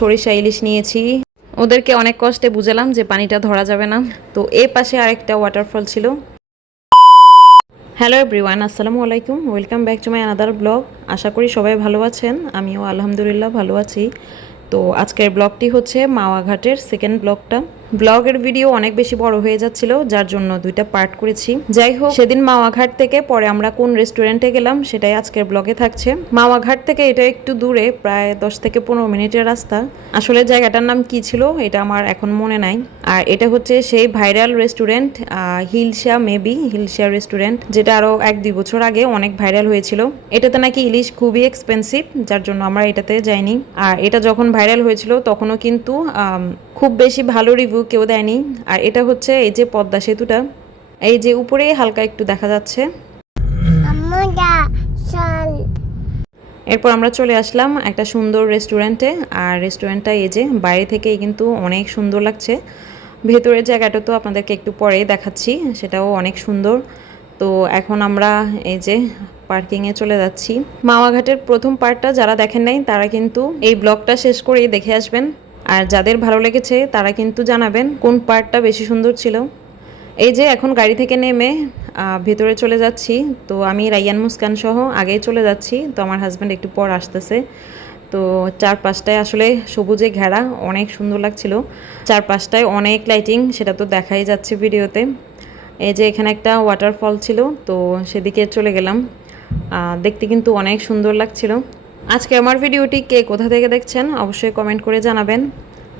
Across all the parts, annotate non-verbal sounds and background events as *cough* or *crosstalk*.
সরিষা ইলিশ নিয়েছি। ওদেরকে অনেক কষ্টে বুঝালাম যে পানিটা ধরা যাবে না। তো এ পাশে আরেকটা ওয়াটারফল ছিল। হ্যালো এভরিওয়ান আসসালামু আলাইকুম। Welcome back to my another blog আশা করি সবাই ভালো আছেন। আমিও আলহামদুলিল্লাহ ভালো আছি। তো আজকের ব্লগটি হচ্ছে মাওয়াঘাটের সেকেন্ড ব্লগটা ব্লগের ভিডিও অনেক বেশি বড় হয়ে যাচ্ছিল, যার জন্য দুইটা পার্ট করেছি। যাই হোক, সেদিন মাওয়াঘাট থেকে, পরে আমরা কোন রেস্টুরেন্টে গেলাম, সেটাই আজকের ব্লগে থাকছে। মাওয়াঘাট থেকে এটা একটু দূরে, প্রায় দশ থেকে পনেরো মিনিটের রাস্তা। আসলে জায়গাটার নাম কি ছিল, এটা আমার এখন মনে নাই। আর এটা হচ্ছে সেই viral restaurant hilsa maybe hilsa restaurant যেটা আরও এক দুই বছর আগে অনেক ভাইরাল হয়েছিল। এটাতে নাকি ইলিশ খুবই এক্সপেন্সিভ যার জন্য আমরা এটাতে যাইনি। আর এটা যখন ভাইরাল হয়েছিল, তখনও কিন্তু খুব বেশি ভালো রিভিউ কেউ দেয়নি। আর এটা হচ্ছে এই যে পদ্মা সেতুটা। এই যে উপরে হালকা একটু দেখা যাচ্ছে। এরপর আমরা চলে আসলাম একটা সুন্দর রেস্টুরেন্টে আর রেস্টুরেন্টটা এই যে বাইরে থেকেই কিন্তু অনেক সুন্দর লাগছে। ভেতরের জায়গাটা তো আপনাদেরকে একটু পরে দেখাচ্ছি সেটাও অনেক সুন্দর। তো এখন আমরা এই যে পার্কিংয়ে চলে যাচ্ছি। মাওয়াঘাটের প্রথম পার্টটা যারা দেখেন নাই তারা কিন্তু এই ব্লগটা শেষ করেই দেখে আসবেন। আর যাদের ভালো লেগেছে, তারা কিন্তু জানাবেন কোন পার্টটা বেশি সুন্দর ছিল। এই যে এখন গাড়ি থেকে নেমে ভেতরে চলে যাচ্ছি। তো আমি রাইয়ান মুস্কান সহ আগেই চলে যাচ্ছি। তো আমার হাজব্যান্ড একটু পর আসতেছে। তো চারপাশটায় আসলে সবুজে ঘেরা, অনেক সুন্দর লাগছিল। চারপাশটায় অনেক লাইটিং সেটা তো দেখাই যাচ্ছে ভিডিওতে। এই যে এখানে একটা ওয়াটারফল ছিল, তো সেদিকে চলে গেলাম। দেখতে কিন্তু অনেক সুন্দর লাগছিল। আজকে আমার ভিডিওটি কে কোথা থেকে দেখছেন অবশ্যই কমেন্ট করে জানাবেন।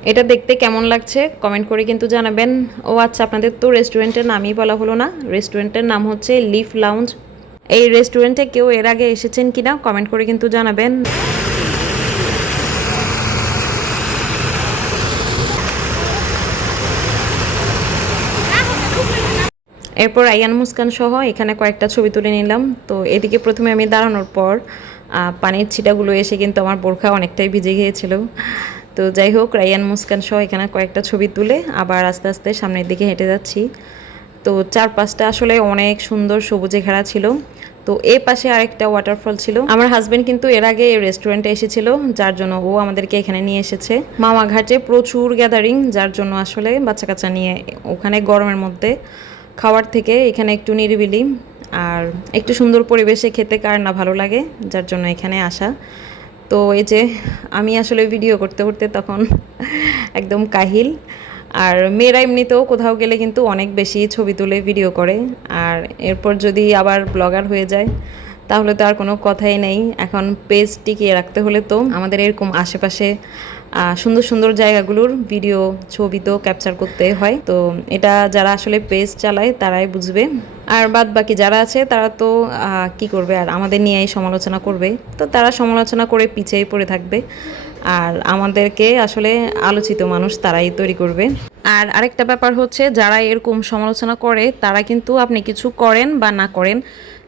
এটা দেখতে কেমন লাগছে কমেন্ট করে কিন্তু জানাবেন। ও আচ্ছা আপনাদের তো রেস্টুরেন্টের নামই বলা হলো না। রেস্টুরেন্টের নাম হচ্ছে লিফ লাউঞ্জ এই রেস্টুরেন্টে কেউ এর আগে এসেছেন কিনা কমেন্ট করে কিন্তু জানাবেন। এরপর আয়ান মুস্কান সহ এখানে কয়েকটা ছবি তুলে নিলাম। তো এদিকে প্রথমে আমি দাঁড়ানোর পর পানির ছিটাগুলো এসে কিন্তু আমার বোরখা অনেকটাই ভিজে গিয়েছিল। তো যাই হোক রায়ান মুস্কান সহ এখানে কয়েকটা ছবি তুলে আবার আস্তে আস্তে সামনের দিকে হেঁটে যাচ্ছি। তো চারপাশটা আসলে অনেক সুন্দর সবুজে ঘেরা ছিল। তো এ পাশে আরেকটা ওয়াটারফল ছিল। আমার হাজব্যান্ড কিন্তু এর আগে রেস্টুরেন্টে এসেছিল, যার জন্য ও আমাদেরকে এখানে নিয়ে এসেছে। মামাঘাটে প্রচুর গ্যাদারিং যার জন্য আসলে বাচ্চা কাচ্চা নিয়ে ওখানে গরমের মধ্যে খাওয়ার থেকে এখানে একটু নিরিবিলি আর একটু সুন্দর পরিবেশে খেতে কার না ভালো লাগে, যার জন্য এখানে আসা। তো এই যে আমি আসলে ভিডিও করতে করতে তখন *laughs* একদম কাহিল। আর মেয়েরা এমনিতেও কোথাও গেলে কিন্তু অনেক বেশি ছবি তুলে ভিডিও করে। আর এরপর যদি আবার ব্লগার হয়ে যায় তাহলে তো আর কোনো কথাই নেই। এখন পেজ টিকিয়ে রাখতে হলে তো আমাদের এরকম আশেপাশে সুন্দর সুন্দর জায়গাগুলোর ভিডিও ছবি তো ক্যাপচার করতে হয়। তো এটা যারা আসলে পেজ চালায় তারাই বুঝবে। আর বাদ বাকি যারা আছে তারা তো কি করবে আর আমাদের নিয়েই সমালোচনা করবে। তো তারা সমালোচনা করে পিছিয়ে পড়ে থাকবে। আর আমাদেরকে আসলে আলোচিত মানুষ তারাই তৈরি করবে। আর আরেকটা ব্যাপার হচ্ছে, যারা এরকম সমালোচনা করে তারা কিন্তু আপনি কিছু করেন বা না করেন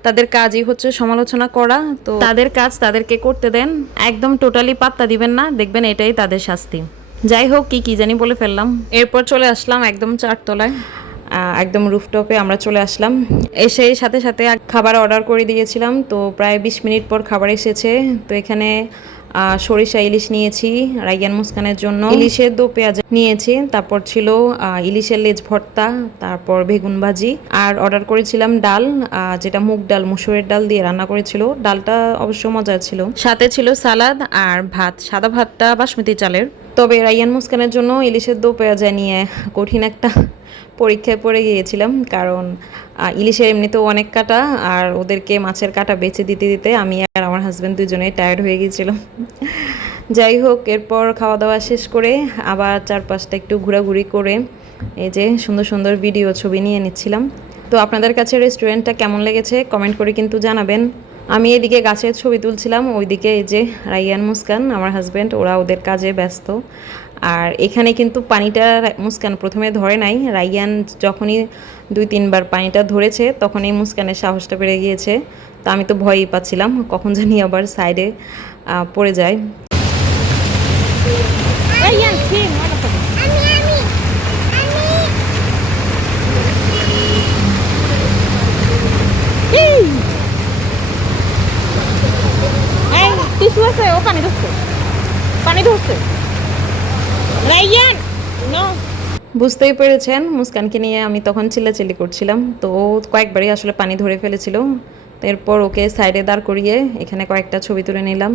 তাদের কাজই হচ্ছে সমালোচনা করা। তো তাদের কাজ তাদেরকে করতে দেন। একদম টোটালি পাত্তা দিবেন না। দেখবেন এটাই তাদের শাস্তি। যাই হোক, কি কি জানি বলে ফেললাম। এরপর চলে আসলাম একদম চারতলায়। একদম রুফটপে আমরা চলে আসলাম। এসে সাথে সাথে খাবার অর্ডার করে দিয়েছিলাম। তো প্রায় বিশ মিনিট পর খাবার এসেছে। তো এখানে সরিষা ইলিশ নিয়েছি, রাইয়ান মুস্কানের জন্য। ইলিশের দো পেঁয়াজ নিয়েছি, তারপর ছিল ইলিশের লেজ ভর্তা, তারপর বেগুন ভাজি, আর অর্ডার করেছিলাম ডাল যেটা মুগ ডাল, মুসুরের ডাল দিয়ে রান্না করেছিল। ডালটা অবশ্য মজার ছিল। সাথে ছিল সালাদ আর ভাত, সাদা ভাতটা বাসমতি চালের। তবে রাইয়ান মুস্কানের জন্য ইলিশের দো পেঁয়াজা নিয়ে কঠিন একটা পরীক্ষায় পড়ে গিয়েছিলাম, কারণ ইলিশের এমনিতেও অনেক কাটা, আর ওদেরকে মাছের কাটা বেছে দিতে দিতে আমি আর আমার হাজব্যান্ড দুজনেই টায়ার্ড হয়ে গিয়েছিলাম। যাই হোক, এরপর খাওয়া দাওয়া শেষ করে আবার চারপাশটা একটু ঘোরাঘুরি করে এই যে সুন্দর সুন্দর ভিডিও ছবি নিয়ে নিচ্ছিলাম। তো আপনাদের কাছে রেস্টুরেন্টটা কেমন লেগেছে কমেন্ট করে কিন্তু জানাবেন। আমি এদিকে গাছের ছবি তুলছিলাম, ওইদিকে এই যে রাইয়ান মুস্কান, আমার হাজব্যান্ড ওরা ওদের কাজে ব্যস্ত। আর এখানে কিন্তু পানিটা মুস্কান প্রথমে ধরে নাই। রাইয়ান যখনই দুই, তিনবার পানিটা ধরেছে, তখনই মুস্কানের সাহসটা বেড়ে গিয়েছে। তো আমি তো ভয়ই পাচ্ছিলাম, কখন জানি আবার সাইডে পড়ে যায়। ও পানি ধরছে পানি ধরছে। Ryan, no. বুঝতেই পেরেছেন মুস্কানকে নিয়ে আমি তখন চিল্লাচিল্লি করছিলাম। তো ও কয়েকবারই আসলে পানি ধরে ফেলেছিল। তো এরপর ওকে সাইডে দাঁড় করিয়ে এখানে কয়েকটা ছবি তুলে নিলাম।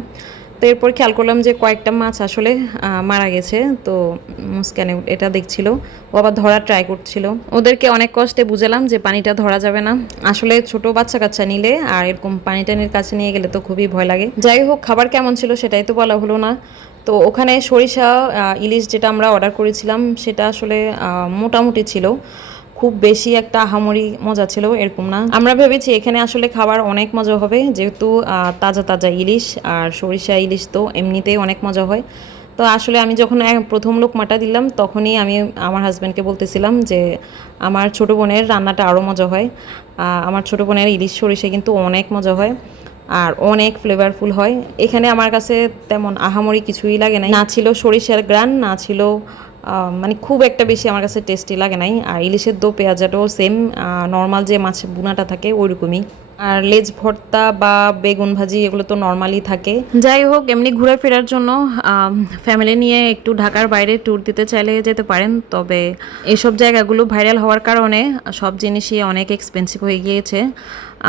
তো এরপর খেয়াল করলাম যে কয়েকটা মাছ আসলে মারা গেছে। তো মুস্কানে এটা দেখছিল। ও আবার ধরার ট্রাই করছিল। ওদেরকে অনেক কষ্টে বুঝালাম যে পানিটা ধরা যাবে না। আসলে ছোট বাচ্চা কাচ্চা নিলে আর এরকম পানি টানির কাছে নিয়ে গেলে তো খুবই ভয় লাগে। যাই হোক খাবার কেমন ছিল সেটাই তো বলা হলো না। তো ওখানে সরিষা ইলিশ যেটা আমরা অর্ডার করেছিলাম, সেটা আসলে মোটামুটি ছিল। খুব বেশি একটা আহামরি মজা ছিল, এরকম না। আমরা ভেবেছি এখানে আসলে খাবার অনেক মজা হবে, যেহেতু তাজা তাজা ইলিশ আর সরিষা ইলিশ তো এমনিতেই অনেক মজা হয়। তো আসলে আমি যখন প্রথম লোকমাটা দিলাম, তখনই আমি আমার হাজব্যান্ডকে বলতেছিলাম যে, আমার ছোটো বোনের রান্নাটা আরও মজা হয়। আমার ছোটো বোনের ইলিশ, সরিষা কিন্তু অনেক মজা হয়। আর অনেক ফ্লেভারফুল হয়। এখানে আমার কাছে তেমন আহামরি কিছুই লাগে না না ছিল সরিষার গ্রান, না ছিল মানে খুব একটা বেশি আমার কাছে টেস্টি লাগে নাই। আর ইলিশের দো পেঁয়াজাটাও সেম নর্মাল যে মাছ বুনাটা থাকে ওইরকমই। আর লেজ ভর্তা বা বেগুন ভাজি এগুলো তো নর্মালি থাকে। যাই হোক, এমনি ঘুরে ফেরার জন্য ফ্যামিলি নিয়ে একটু ঢাকার বাইরে ট্যুর দিতে চাইলে যেতে পারেন। তবে এসব জায়গাগুলো ভাইরাল হওয়ার কারণে সব জিনিসই অনেক এক্সপেন্সিভ হয়ে গিয়েছে।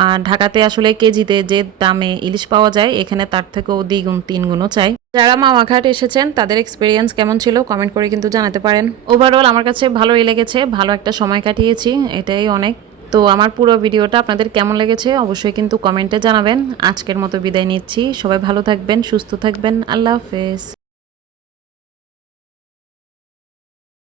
আর ঢাকাতে আসলে কেজিতে যে দামে ইলিশ পাওয়া যায়, এখানে তার থেকেও দ্বিগুণ, তিনগুণও চাই। যারা মামাঘাট এসেছেন, তাদের এক্সপিরিয়েন্স কেমন ছিল কমেন্ট করে কিন্তু জানাতে পারেন। ওভারঅল আমার কাছে ভালোই লেগেছে, ভালো একটা সময় কাটিয়েছি, এটাই অনেক। তো আমার পুরো ভিডিওটা আপনাদের কেমন লেগেছে অবশ্যই কিন্তু কমেন্টে জানাবেন। আজকের মতো বিদায় নিচ্ছি, সবাই ভালো থাকবেন, সুস্থ থাকবেন, আল্লাহ হাফেজ।